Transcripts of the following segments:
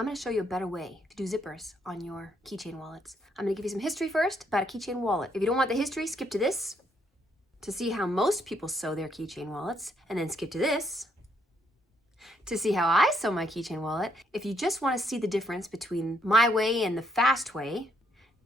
I'm going to show you a better way to do zippers on your keychain wallets. I'm going to give you some history first about a keychain wallet. If you don't want the history, skip to this to see how most people sew their keychain wallets, and then skip to this to see how I sew my keychain wallet. If you just want to see the difference between my way and the fast way,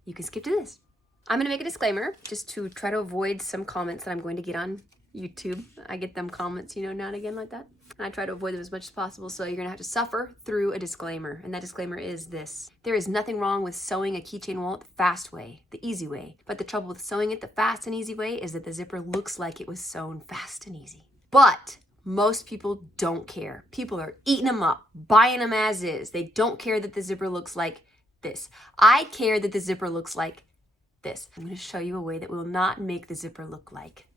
you can skip to this. I'm going to make a disclaimer just to try to avoid some comments that I'm going to get on YouTube. I get them comments, now and again like that. And I try to avoid them as much as possible, so you're going to have to suffer through a disclaimer. And that disclaimer is this. There is nothing wrong with sewing a keychain wallet the fast way, the easy way. But the trouble with sewing it the fast and easy way is that the zipper looks like it was sewn fast and easy. But most people don't care. People are eating them up, buying them as is. They don't care that the zipper looks like this. I care that the zipper looks like this. I'm going to show you a way that will not make the zipper look like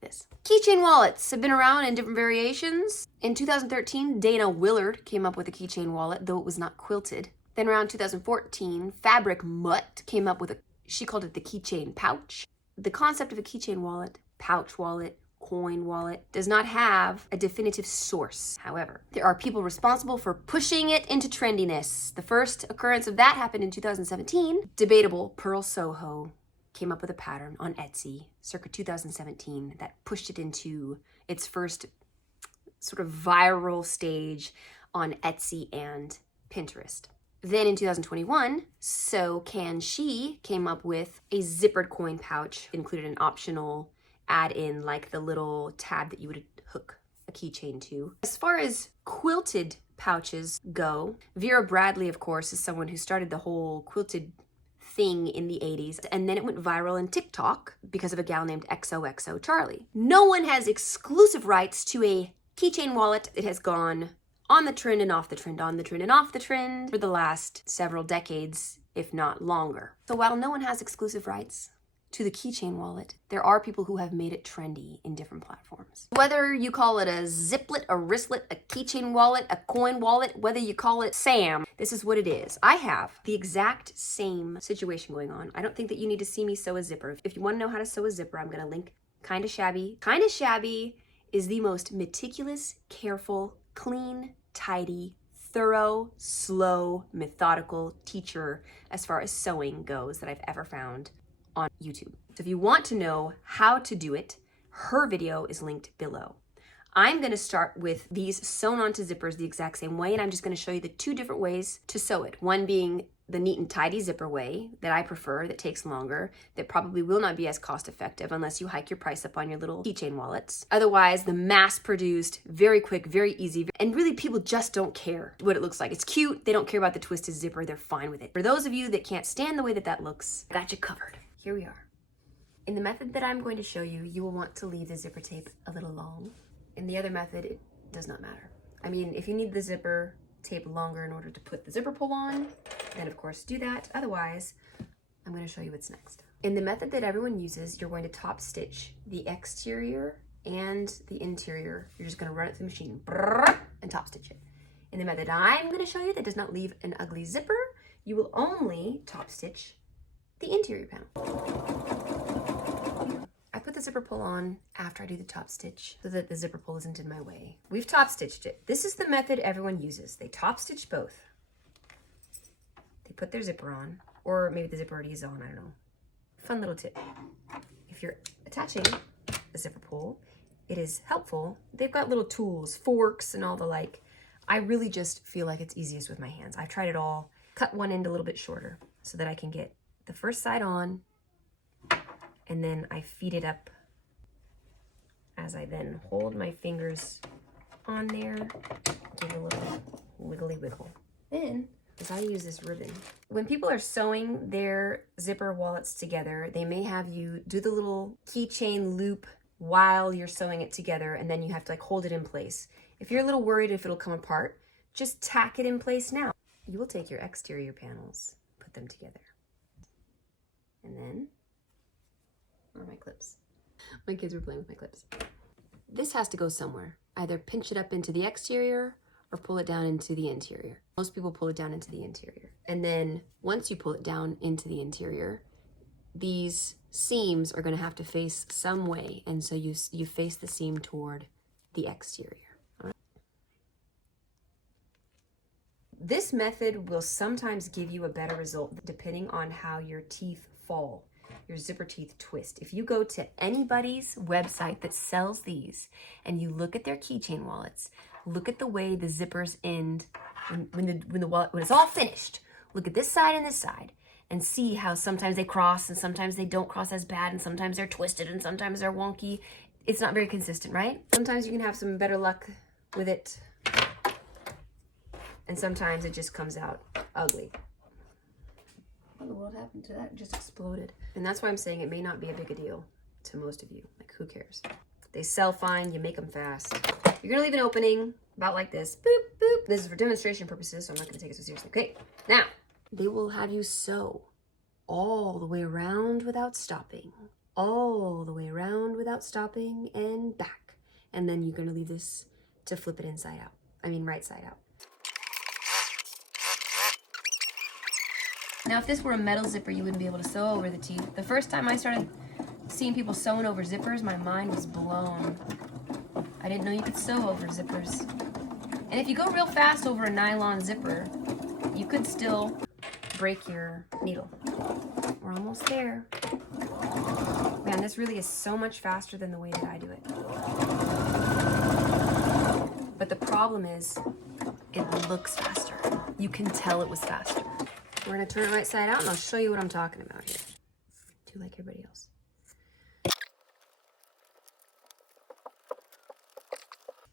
this. Keychain wallets have been around in different variations. In 2013, Dana Willard came up with a keychain wallet, though it was not quilted. Then around 2014, Fabric Mutt came up with she called it the keychain pouch. The concept of a keychain wallet, pouch wallet, coin wallet does not have a definitive source. However, there are people responsible for pushing it into trendiness. The first occurrence of that happened in 2017. Debatable Pearl Soho came up with a pattern on Etsy circa 2017 that pushed it into its first sort of viral stage on Etsy and Pinterest. Then in 2021, sewcanshe came up with a zippered coin pouch, included an optional add in like the little tab that you would hook a keychain to. As far as quilted pouches go, Vera Bradley, of course, is someone who started the whole quilted thing in the 80s, and then it went viral in TikTok because of a gal named XOXO Charley. No one has exclusive rights to a keychain wallet. It has gone on the trend and off the trend, on the trend and off the trend for the last several decades, if not longer. So while no one has exclusive rights to the keychain wallet, there are people who have made it trendy in different platforms. Whether you call it a ziplet, a wristlet, a keychain wallet, a coin wallet, whether you call it Sam, this is what it is. I have the exact same situation going on. I don't think that you need to see me sew a zipper. If you want to know how to sew a zipper, I'm going to link Kinda Shabby. Kinda Shabby is the most meticulous, careful, clean, tidy, thorough, slow, methodical teacher as far as sewing goes that I've ever found on YouTube. So if you want to know how to do it, her video is linked below. I'm going to start with these sewn onto zippers the exact same way, and I'm just going to show you the two different ways to sew it. One being the neat and tidy zipper way that I prefer, that takes longer, that probably will not be as cost effective unless you hike your price up on your little keychain wallets. Otherwise, the mass produced, very quick, very easy, and really people just don't care what it looks like. It's cute. They don't care about the twisted zipper. They're fine with it. For those of you that can't stand the way that that looks, I got you covered. Here we are. In the method that I'm going to show you, you will want to leave the zipper tape a little long. In the other method, it does not matter. I mean, if you need the zipper tape longer in order to put the zipper pull on, then of course do that. Otherwise, I'm going to show you what's next. In the method that everyone uses, you're going to top stitch the exterior and the interior. You're just going to run it through the machine and top stitch it. In the method I'm going to show you that does not leave an ugly zipper, you will only top stitch the interior panel. I put the zipper pull on after I do the top stitch so that the zipper pull isn't in my way. We've top stitched it. This is the method everyone uses. They top stitch both. They put their zipper on, or maybe the zipper already is on, I don't know. Fun little tip. If you're attaching the zipper pull, it is helpful. They've got little tools, forks and all the like. I really just feel like it's easiest with my hands. I've tried it all. Cut one end a little bit shorter so that I can get the first side on, and then I feed it up as I then hold my fingers on there, give it a little wiggly wiggle. Then, as I use this ribbon, when people are sewing their zipper wallets together, they may have you do the little keychain loop while you're sewing it together, and then you have to like hold it in place. If you're a little worried if it'll come apart, just tack it in place now. You will take your exterior panels, put them together. And then, where are my clips? My kids were playing with my clips. This has to go somewhere. Either pinch it up into the exterior or pull it down into the interior. Most people pull it down into the interior. And then once you pull it down into the interior, these seams are going to have to face some way. And so you face the seam toward the exterior. This method will sometimes give you a better result depending on how your teeth fall, your zipper teeth twist. If you go to anybody's website that sells these and you look at their keychain wallets, look at the way the zippers end when it's all finished. Look at this side and this side and see how sometimes they cross and sometimes they don't cross as bad and sometimes they're twisted and sometimes they're wonky. It's not very consistent, right? Sometimes you can have some better luck with it. And sometimes it just comes out ugly. What in the world happened to that? It just exploded. And that's why I'm saying it may not be a big a deal to most of you. Like, who cares? They sell fine, you make them fast. You're gonna leave an opening about like this. Boop, boop. This is for demonstration purposes, so I'm not gonna take it so seriously. Okay, now, they will have you sew all the way around without stopping. All the way around without stopping and back. And then you're gonna leave this to flip it inside out. I mean, right side out. Now, if this were a metal zipper, you wouldn't be able to sew over the teeth. The first time I started seeing people sewing over zippers, my mind was blown. I didn't know you could sew over zippers. And if you go real fast over a nylon zipper, you could still break your needle. We're almost there. Man, this really is so much faster than the way that I do it. But the problem is, it looks faster. You can tell it was faster. We're gonna turn it right side out and I'll show you what I'm talking about here. Do like everybody else.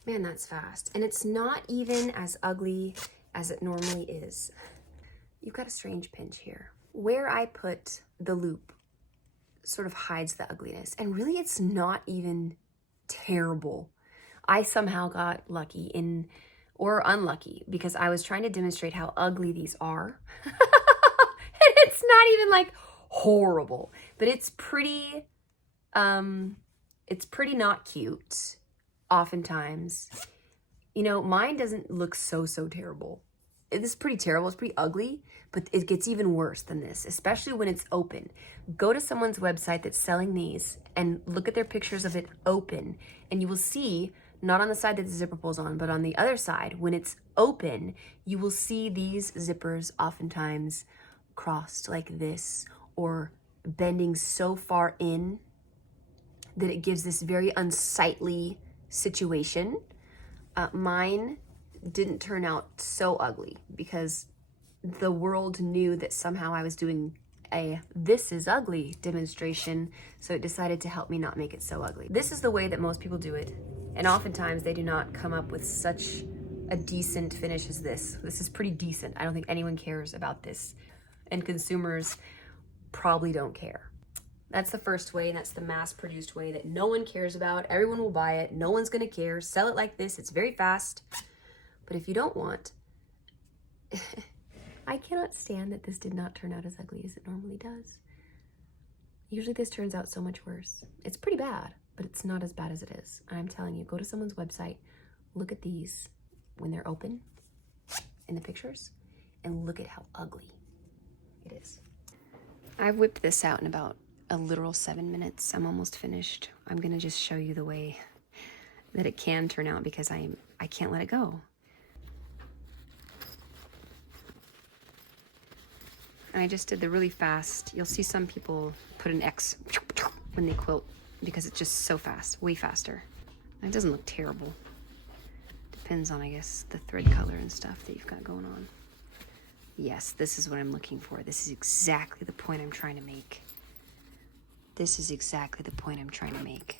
Man, that's fast. And it's not even as ugly as it normally is. You've got a strange pinch here. Where I put the loop sort of hides the ugliness. And really it's not even terrible. I somehow got lucky or unlucky because I was trying to demonstrate how ugly these are. And it's not even like horrible, but it's pretty not cute oftentimes. You know, mine doesn't look so terrible. It's pretty terrible, it's pretty ugly, but it gets even worse than this, especially when it's open. Go to someone's website that's selling these and look at their pictures of it open, and you will see, not on the side that the zipper pulls on, but on the other side, when it's open, you will see these zippers oftentimes crossed like this or bending so far in that it gives this very unsightly situation. Mine didn't turn out so ugly because the world knew that somehow I was doing a "this is ugly" demonstration, so it decided to help me not make it so ugly. This is the way that most people do it, and oftentimes they do not come up with such a decent finish as this. This is pretty decent. I don't think anyone cares about this, and consumers probably don't care. That's the first way, and that's the mass-produced way that no one cares about. Everyone will buy it. No one's gonna care. Sell it like this. It's very fast. But if you don't want, I cannot stand that this did not turn out as ugly as it normally does. Usually this turns out so much worse. It's pretty bad, but it's not as bad as it is. I'm telling you, go to someone's website, look at these when they're open in the pictures, and look at how ugly it is. I've whipped this out in about a literal 7 minutes. I'm almost finished. I'm gonna just show you the way that it can turn out because I can't let it go. And I just did the really fast. You'll see some people put an X when they quilt because it's just so fast, way faster. And it doesn't look terrible. Depends on, I guess, the thread color and stuff that you've got going on. Yes, this is what I'm looking for. This is exactly the point I'm trying to make. This is exactly the point I'm trying to make.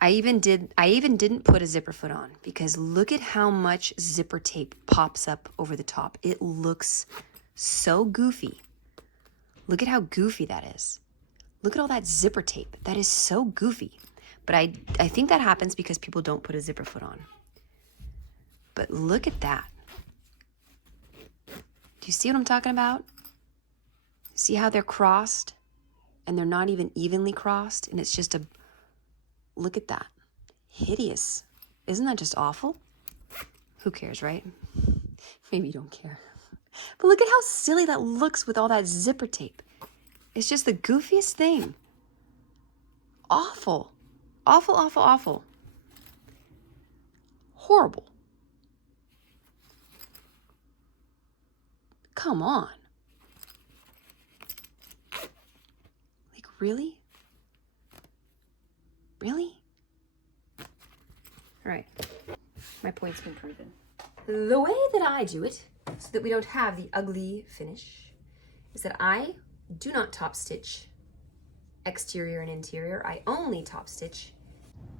I even didn't put a zipper foot on because look at how much zipper tape pops up over the top. It looks so goofy. Look at how goofy that is. Look at all that zipper tape. That is so goofy. But I think that happens because people don't put a zipper foot on. But look at that. Do you see what I'm talking about? See how they're crossed? And they're not even evenly crossed, and it's just a, look at that. Hideous. Isn't that just awful? Who cares, right? Maybe you don't care. But look at how silly that looks with all that zipper tape. It's just the goofiest thing. Awful. Awful, awful, awful. Horrible. Come on. Like, really? Really? All right, my point's been proven. The way that I do it, so that we don't have the ugly finish, is that I do not top stitch exterior and interior. I only top stitch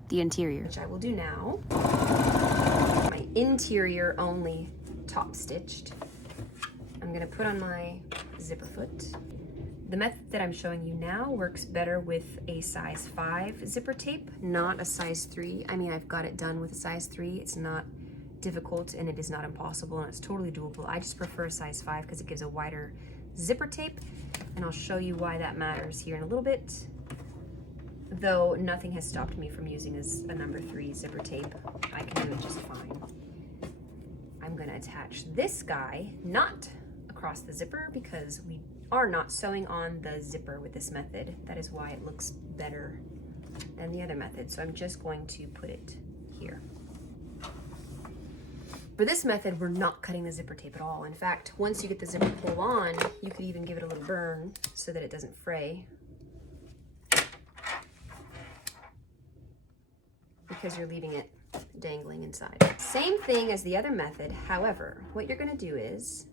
the interior, which I will do now. My interior only top stitched. I'm gonna put on my zipper foot. The method that I'm showing you now works better with a size 5 zipper tape, not a size 3. I mean, I've got it done with a size 3. It's not difficult and it is not impossible and it's totally doable. I just prefer a size 5 because it gives a wider zipper tape, and I'll show you why that matters here in a little bit. Though nothing has stopped me from using a number 3 zipper tape. I can do it just fine. I'm gonna attach this guy not across the zipper because we are not sewing on the zipper with this method. That is why it looks better than the other method. So I'm just going to put it here. For this method, we're not cutting the zipper tape at all. In fact, once you get the zipper pull on, you could even give it a little burn so that it doesn't fray. Because you're leaving it dangling inside. Same thing as the other method. However, what you're gonna do is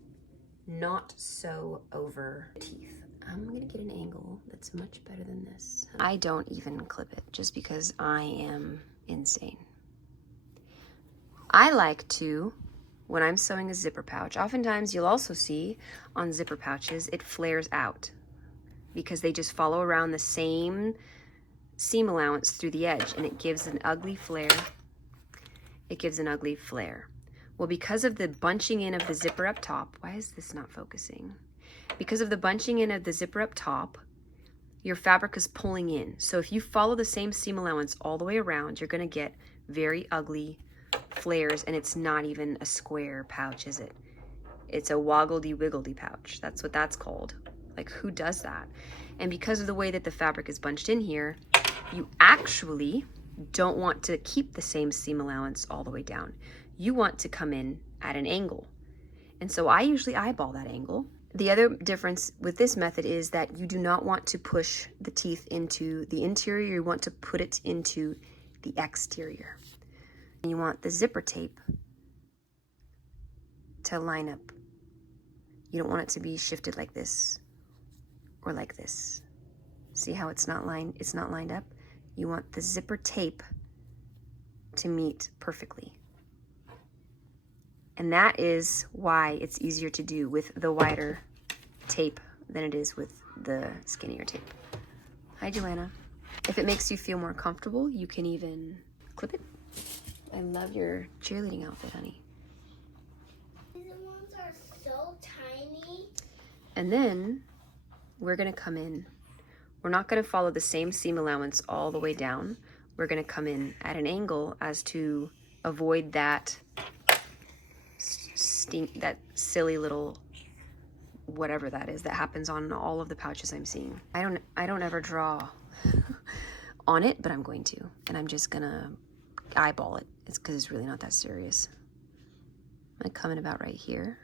not sew over the teeth. I'm gonna get an angle that's much better than this. I don't even clip it just because I am insane. I like to, when I'm sewing a zipper pouch, oftentimes you'll also see on zipper pouches, it flares out because they just follow around the same seam allowance through the edge and it gives an ugly flare. It gives an ugly flare. Well, because of the bunching in of the zipper up top, why is this not focusing? Because of the bunching in of the zipper up top, your fabric is pulling in. So if you follow the same seam allowance all the way around, you're gonna get very ugly flares, and it's not even a square pouch, is it? It's a woggledy-wiggledy pouch. That's what that's called. Like, who does that? And because of the way that the fabric is bunched in here, you actually don't want to keep the same seam allowance all the way down. You want to come in at an angle. And so I usually eyeball that angle. The other difference with this method is that you do not want to push the teeth into the interior, you want to put it into the exterior. And you want the zipper tape to line up. You don't want it to be shifted like this or like this. See how it's not lined up? You want the zipper tape to meet perfectly. And that is why it's easier to do with the wider tape than it is with the skinnier tape. Hi, Joanna. If it makes you feel more comfortable, you can even clip it. I love your cheerleading outfit, honey. These ones are so tiny. And then we're gonna come in. We're not gonna follow the same seam allowance all the way down. We're gonna come in at an angle as to avoid that that silly little whatever that is that happens on all of the pouches I'm seeing. I don't ever draw on it, but I'm going to, and I'm just gonna eyeball it. It's because it's really not that serious. I'm gonna come in about right here,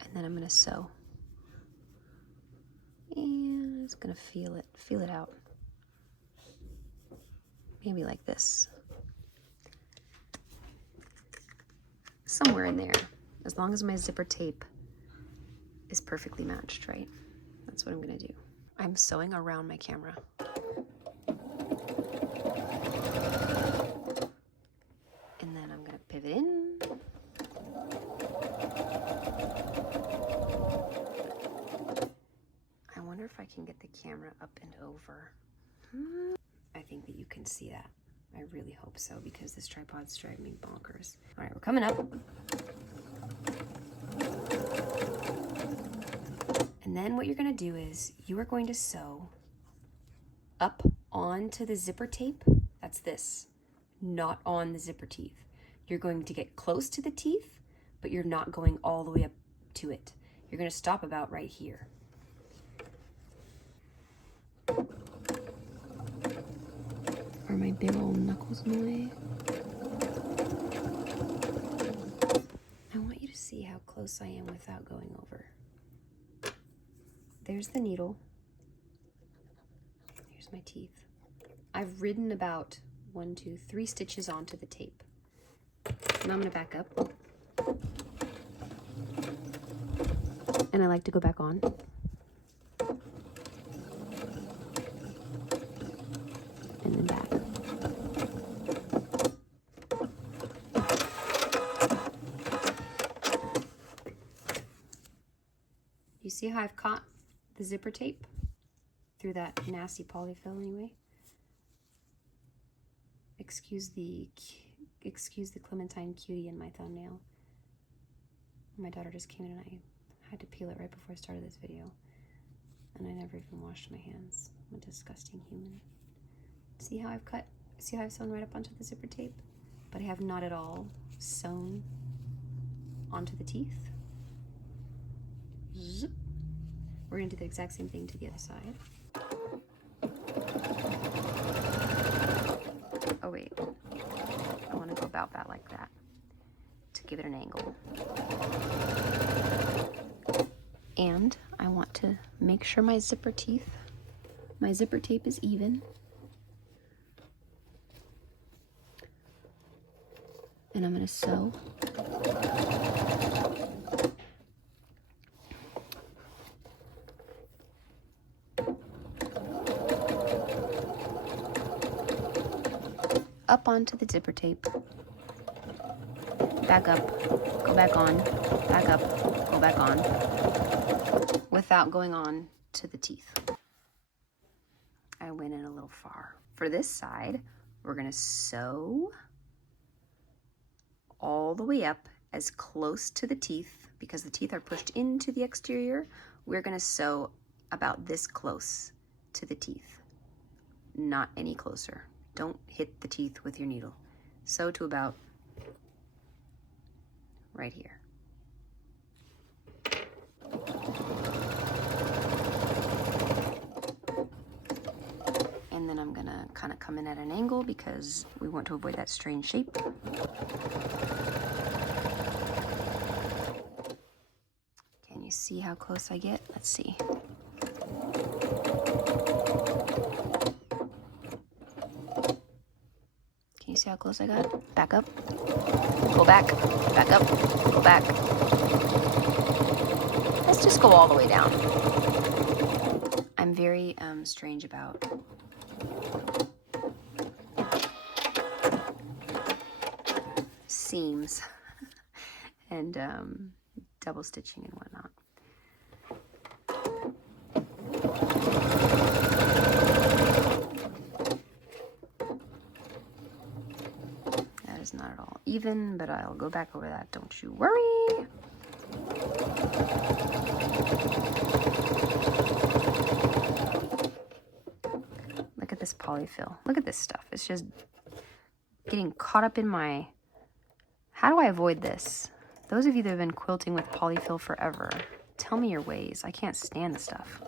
and then I'm gonna sew, and I'm just gonna feel it out, maybe like this. Somewhere in there, as long as my zipper tape is perfectly matched, right? That's what I'm gonna do. I'm sewing around my camera. And then I'm gonna pivot in. I wonder if I can get the camera up and over. I think that you can see that. I really hope so, because this tripod's driving me bonkers. All right, we're coming up. And then what you're gonna do is you are going to sew up onto the zipper tape. That's this, not on the zipper teeth. You're going to get close to the teeth, but you're not going all the way up to it. You're gonna stop about right here. Are my big old knuckles in the way? I want you to see how close I am without going over. There's the needle. Here's my teeth. I've ridden about 1, 2, 3 stitches onto the tape. Now I'm gonna back up. And I like to go back on. And then back. You see how I've caught the zipper tape through that nasty polyfill anyway? Excuse the Clementine cutie in my thumbnail. My daughter just came in and I had to peel it right before I started this video. And I never even washed my hands. I'm a disgusting human. See how I've sewn right up onto the zipper tape? But I have not at all sewn onto the teeth. Zip. We're gonna do the exact same thing to the other side. Oh wait, I wanna go about that like that to give it an angle. And I want to make sure my zipper tape is even. And I'm gonna sew. Up onto the zipper tape. Back up, go back on, back up, go back on, without going on to the teeth. I went in a little far. For this side, we're gonna sew all the way up as close to the teeth, because the teeth are pushed into the exterior. We're gonna sew about this close to the teeth, not any closer. Don't hit the teeth with your needle. Sew to about right here. And then I'm gonna kind of come in at an angle because we want to avoid that strange shape. Can you see how close I get? Let's see. Can you see how close I got? Back up, go back up, go back. Let's just go all the way down. I'm very strange about seams and double stitching and whatnot. That is not at all even, but I'll go back over that, don't you worry. Look at this polyfill. Look at this stuff. It's just getting caught up in my... How do I avoid this? Those of you that have been quilting with polyfill forever, tell me your ways. I can't stand the stuff.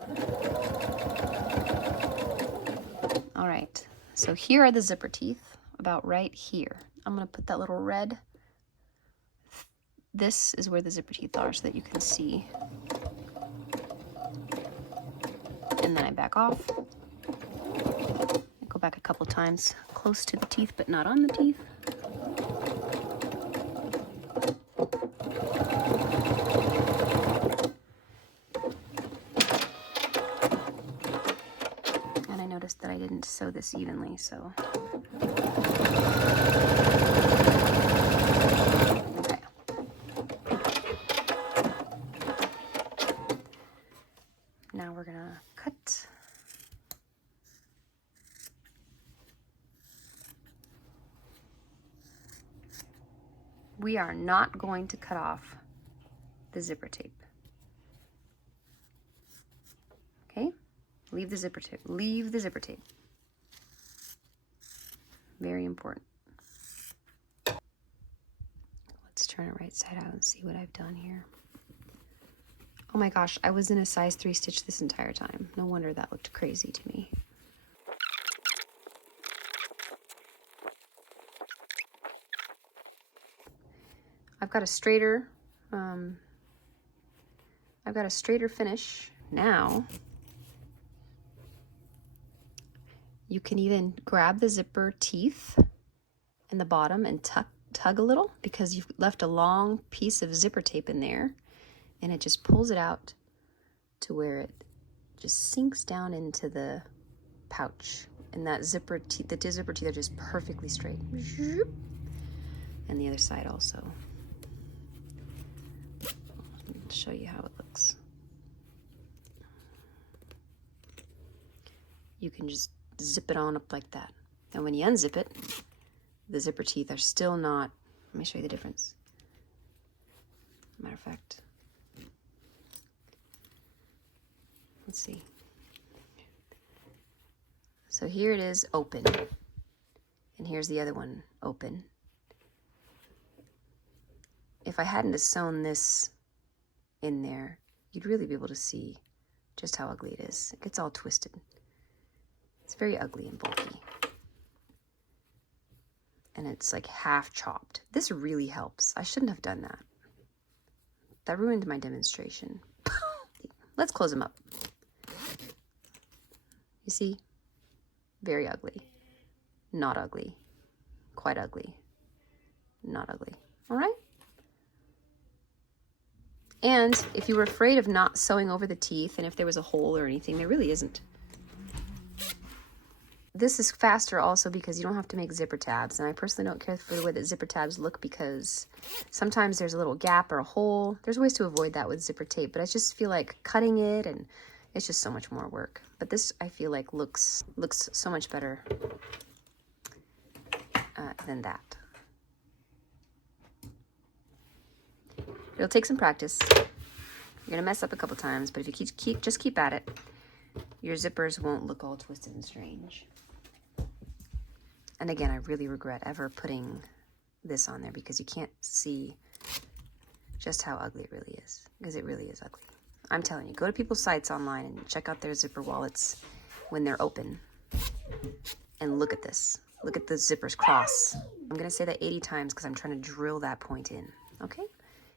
All right, so here are the zipper teeth, about right here. I'm gonna put that little red. This is where the zipper teeth are so that you can see. And then I back off. I go back a couple times, close to the teeth, but not on the teeth. And I noticed that I didn't sew this evenly, so. Okay. Now we're gonna cut. We are not going to cut off the zipper tape. Okay? Leave the zipper tape. Leave the zipper tape. Very important. Let's turn it right side out and see what I've done here. Oh my gosh, I was in a size 3 stitch this entire time. No wonder that looked crazy to me. I've got a straighter I've got a straighter finish now. You can even grab the zipper teeth in the bottom and tug a little, because you've left a long piece of zipper tape in there, and it just pulls it out to where it just sinks down into the pouch. And that zipper teeth, the zipper teeth are just perfectly straight. And the other side also. I'll show you how it looks. You can just zip it on up like that. And when you unzip it, the zipper teeth are still not, let me show you the difference. Matter of fact, let's see. So here it is open, and here's the other one open. If I hadn't have sewn this in there, you'd really be able to see just how ugly it is. It gets all twisted. It's very ugly and bulky. And it's like half chopped. This really helps. I shouldn't have done that. That ruined my demonstration. Let's close them up. You see? Very ugly. Not ugly. Quite ugly. Not ugly. All right? And if you were afraid of not sewing over the teeth, and if there was a hole or anything, there really isn't. This is faster also because you don't have to make zipper tabs. And I personally don't care for the way that zipper tabs look, because sometimes there's a little gap or a hole. There's ways to avoid that with zipper tape, but I just feel like cutting it, and it's just so much more work. But this, I feel like, looks so much better than that. It'll take some practice. You're gonna mess up a couple times, but if you just keep at it, your zippers won't look all twisted and strange. And again, I really regret ever putting this on there, because you can't see just how ugly it really is, because it really is ugly. I'm telling you, go to people's sites online and check out their zipper wallets when they're open. And look at this. Look at the zippers cross. I'm gonna say that 80 times because I'm trying to drill that point in, okay?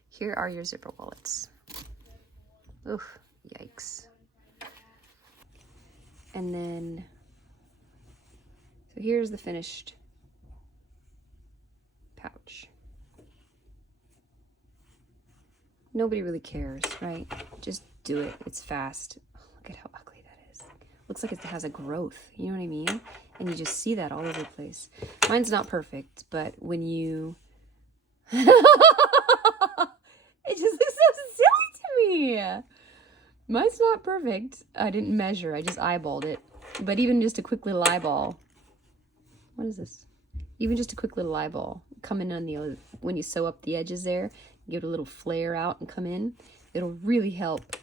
Here are your zipper wallets. Oof, yikes. And then, so here's the finished pouch. Nobody really cares, right? Just do it. It's fast. Oh, look at how ugly that is. Looks like it has a growth, you know what I mean? And you just see that all over the place. Mine's not perfect, but when you... It just looks so silly to me. Mine's not perfect. I didn't measure, I just eyeballed it. But even just a quick little eyeball. What is this? Even just a quick little eyeball. Come in on the other, when you sew up the edges there, give it a little flare out and come in. It'll really help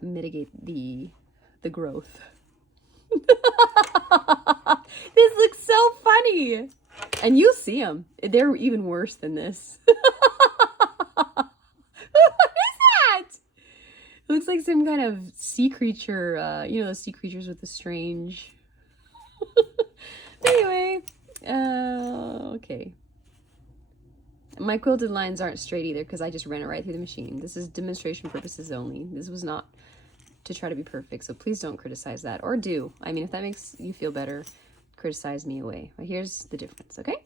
mitigate the growth. This looks so funny. And you'll see them. They're even worse than this. It looks like some kind of sea creature, you know, those sea creatures with the strange... Anyway, okay. My quilted lines aren't straight either because I just ran it right through the machine. This is demonstration purposes only. This was not to try to be perfect, so please don't criticize that. Or do. I mean, if that makes you feel better, criticize me away. But here's the difference, okay?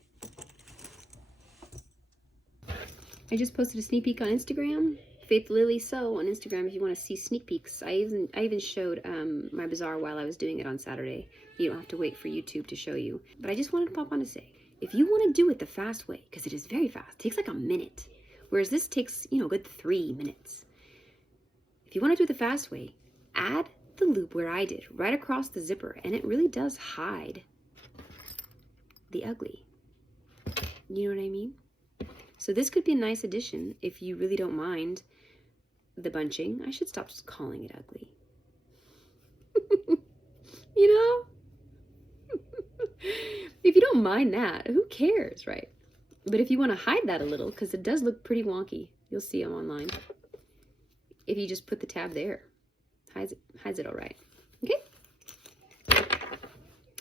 I just posted a sneak peek on Instagram. Faith Lily Sew on Instagram if you want to see sneak peeks. I even showed my bazaar while I was doing it on Saturday. You don't have to wait for YouTube to show you. But I just wanted to pop on to say, if you want to do it the fast way, because it is very fast, it takes like a minute, whereas this takes, you know, a good 3 minutes. If you want to do it the fast way, add the loop where I did, right across the zipper, and it really does hide the ugly. You know what I mean? So this could be a nice addition if you really don't mind the bunching. I should stop just calling it ugly. You know? If you don't mind that, who cares, right? But if you want to hide that a little, because it does look pretty wonky, you'll see them online. If you just put the tab there, hides it all right. Okay?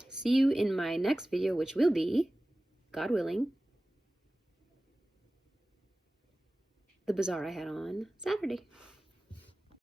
See you in my next video, which will be, God willing, the bazaar I had on Saturday.